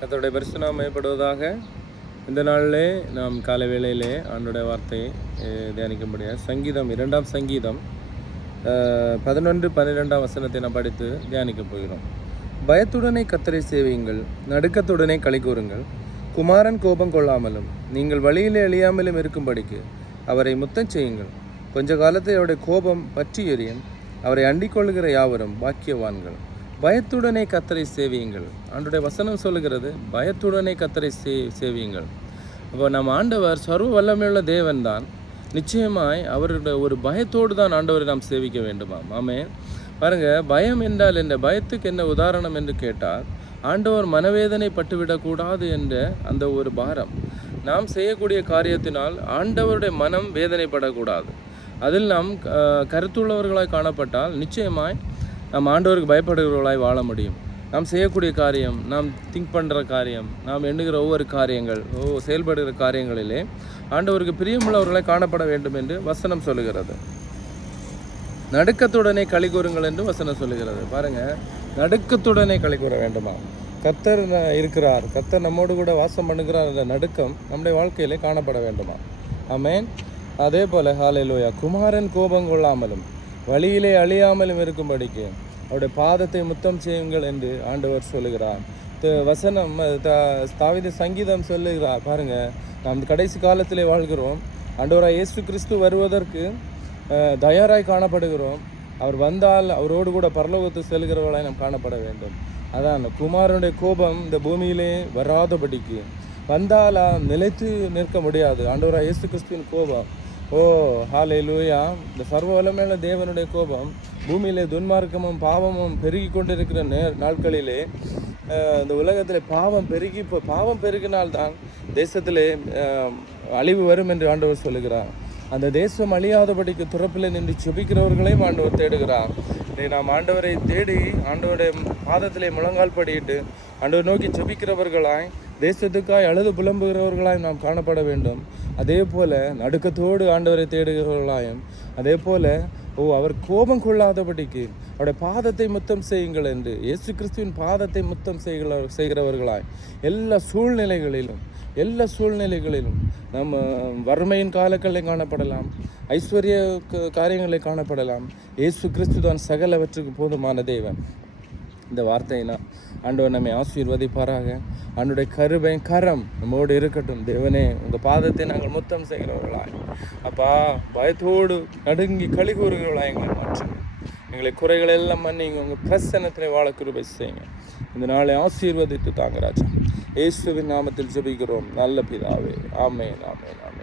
கர்த்தருடைய பரிசு நாமம் மேம்படுவதாக. இந்த நாளிலே நாம் காலை வேளையிலே ஆண்டோடைய வார்த்தையை தியானிக்கும்படியாக சங்கீதம் 2ஆம் சங்கீதம் 11-12 வசனத்தை நாம் படித்து தியானிக்கப் போகிறோம். பயத்துடனே கர்த்தரை சேவியுங்கள், நடுக்கத்துடனே களி கூறுங்கள். குமாரன் கோபம் கொள்ளாமலும் நீங்கள் வழியிலே அழியாமலும் இருக்கும்படிக்கு அவரை முத்தம் செய்யுங்கள். கொஞ்ச காலத்தை அவருடைய கோபம் பற்றி எரியும். அவரை அண்டிக் கொள்கிற யாவரும் பாக்கியவான்கள். பயத்துடனே கர்த்தரை சேவியுங்கள். ஆண்டோடைய வசனம் சொல்லுகிறது, பயத்துடனே கர்த்தரை சேவியுங்கள். அப்போ நம்ம ஆண்டவர் சர்வ வல்லமையுள்ள தேவன் தான். நிச்சயமாய் அவருடைய ஒரு பயத்தோடு தான் ஆண்டவரை நாம் சேவிக்க வேண்டுமாம். ஆமென். பாருங்கள், பயம் என்றால் என்ன, பயத்துக்கு என்ன உதாரணம் என்று கேட்டால், ஆண்டவர் மனவேதனை பட்டுவிடக்கூடாது என்ற அந்த ஒரு பாரம். நாம் செய்யக்கூடிய காரியத்தினால் ஆண்டவருடைய மனம் வேதனைப்படக்கூடாது. அதில் நாம் கருத்துள்ளவர்களாய் காணப்பட்டால் நிச்சயமாய் நாம் ஆண்டவருக்கு பயப்படுகிறவர்களாய் வாழ முடியும். நாம் செய்யக்கூடிய காரியம், நாம் திங்க் பண்ணுற காரியம், நாம் எண்ணுகிற ஒவ்வொரு காரியங்கள், செயல்படுகிற காரியங்களிலே ஆண்டவருக்கு பிரியமுள்ளவர்களை காணப்பட வேண்டும் என்று வசனம் சொல்லுகிறது. நடுக்கத்துடனே களி கூறுங்கள் என்று வசனம் சொல்லுகிறது. பாருங்கள், நடுக்கத்துடனே களி கூற வேண்டுமா? கர்த்தர் இருக்கிறார், கர்த்தர் நம்மோடு கூட வாசம் பண்ணுகிறார் என்ற நடுக்கம் நம்முடைய வாழ்க்கையிலே காணப்பட வேண்டுமா? ஆமென். அதே போல் ஹல்லேலூயா, குமாரன் கோபம் கொள்ளாமலும் வழியிலே அழியாமலும் இருக்கும்படிக்கு அவருடைய பாதத்தை முத்தம் செய்யுங்கள் என்று ஆண்டவர் சொல்லுகிறார். வசனம் தாவீது சங்கீதம் சொல்லுகிறார். பாருங்கள், நாம் கடைசி காலத்திலே வாழ்கிறோம். ஆண்டவராய் இயேசு கிறிஸ்து வருவதற்கு தயாராய் காணப்படுகிறோம். அவர் வந்தால் அவரோடு கூட பரலோகத்துக்கு செல்கிறவர்களாய் நாம் காணப்பட வேண்டும். அதான் குமாரனுடைய கோபம் இந்த பூமியிலே வராதபடிக்கு, வந்தால் நிலைத்து நிற்க முடியாது. ஆண்டவராய் இயேசு கிறிஸ்துவின் கோபம், ஹல்லேலூயா, இந்த சர்வ வல்லமையுள்ள தேவனுடைய கோபம் பூமியிலே துன்மார்க்கமும் பாவமும் பெருகி கொண்டிருக்கிற நாட்களிலே, இந்த உலகத்தில் பாவம் பெருகினால்தான் தேசத்திலே அழிவு வரும் என்று ஆண்டவர் சொல்லுகிறார். அந்த தேசம் அழியாதபடிக்கு துறப்பில் நின்று செபிக்கிறவர்களையும் ஆண்டவர் தேடுகிறார். நாம் ஆண்டவரை தேடி ஆண்டவருடைய பாதத்திலே முழங்கால் படியிட்டு ஆண்டவர் நோக்கி செபிக்கிறவர்களாய், தேசத்துக்காய் அழுது புலம்புகிறவர்களாயும் நாம் காணப்பட வேண்டும். அதே போல் நடுக்கத்தோடு ஆண்டவரை தேடுகிறவர்களாயும், அதே போல் அவர் கோபம் கொள்ளாதபடிக்கு அவருடைய பாதத்தை முத்தம் செய்யுங்கள் என்று இயேசு கிறிஸ்துவின் பாதத்தை முத்தம் செய்கிறவர்களாய் எல்லா சூழ்நிலைகளிலும் நம்ம வறுமையின் காலங்களில் காணப்படலாம், ஐஸ்வர்ய காரியங்களை காணப்படலாம். இயேசு கிறிஸ்து தான் சகலவற்றுக்கு போதுமான தேவன். இந்த வார்த்தையினா ஆண்டவர் நம்மை ஆசீர்வதிப்பாராக. ஆண்டவருடைய கரம் நம்மோடு இருக்கட்டும். தேவனே, உங்கள் பாதத்தை நாங்கள் முத்தம் செய்கிறவர்களாய், அப்பா, பயத்தோடு நடுங்கி களி கூறுகிறவர்களாய் எங்களை மாற்றுங்க. எங்களை குறைகள் எல்லாம் மன்னிங்க. உங்கள் பிரசன்னத்திலே வாழ கிருபை செய்யுங்க. இந்த நாளை ஆசீர்வதித்து தாங்க ராஜா. இயேசுவின் நாமத்தில் ஜெபிக்கிறோம் நல்ல பிதாவே. ஆமென், ஆமென், ஆமென்.